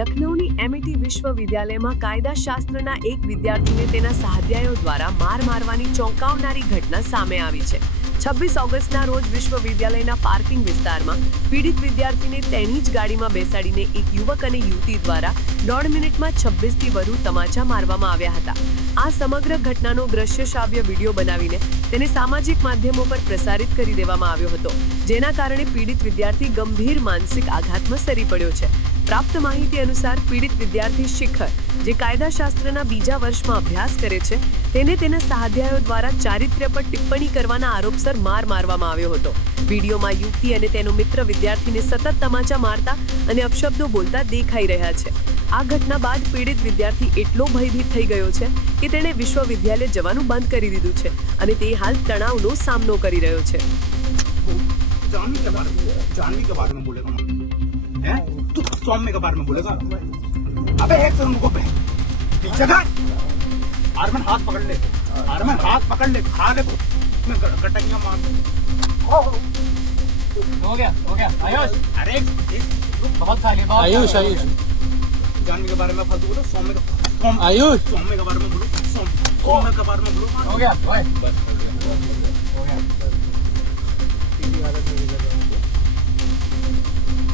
લખનૌની MET વિશ્વવિદ્યાલયમાં કાયદાશાસ્ત્રના એક વિદ્યાર્થીને તેના સહાધ્યાયીઓ દ્વારા માર મારવાની ચોંકાવનારી ઘટના સામે આવી છે. 26 ઓગસ્ટના રોજ વિશ્વવિદ્યાલયના પાર્કિંગ વિસ્તારમાં પીડિત વિદ્યાર્થીને તેની જ ગાડીમાં બેસાડીને એક યુવક અને યુવતી દ્વારા 1.5 મિનિટમાં 26થી વધુ તમાચા મારવામાં આવ્યા હતા. આ સમગ્ર ઘટનાનો દ્રશ્ય શ્રાવ્ય વિડીયો બનાવીને તેને સામાજિક માધ્યમો પર પ્રસારિત કરી દેવામાં આવ્યો હતો, જેના કારણે પીડિત વિદ્યાર્થી ગંભીર માનસિક આઘાતમાં સરી પડ્યો છે. પ્રાપ્ત માહિતી અનુસાર પીડિત વિદ્યાર્થી શિખર, જે કાયદાશાસ્ત્રના બીજા વર્ષમાં અભ્યાસ કરે છે, તેને તેના સહાધ્યાયીઓ દ્વારા ચારિત્ર્ય પર ટિપ્પણી કરવાના આરોપસર માર મારવામાં આવ્યો હતો. વિડીયોમાં યુવતી અને તેનો મિત્ર વિદ્યાર્થીને સતત તમાચા મારતા અને અપશબ્દો બોલતા દેખાઈ રહ્યા છે. આ ઘટના બાદ પીડિત વિદ્યાર્થી એટલો ભયભીત થઈ ગયો છે કે તેણે વિશ્વવિદ્યાલય જવાનું બંધ કરી દીધું છે અને તે હાલ તણાવનો સામનો કરી રહ્યો છે. जानवी के बारे में बोलेगा हैं? तू सौम्य के बारे में बोलेगा? अबे एक सेकंड रुको बे, पीछे जा. आर्मन हाथ पकड़ ले, आर्मन हाथ पकड़ ले, खा ले मैं गटकियां मार दे. हो गया आयुष. अरे एक बहुत खा लिया. आयुष जानवी के बारे में फालतू बोलो. आयुष सौम्य के बारे में बोलो. सौम्य के बारे में बोलो. हो गया. बस हो गया.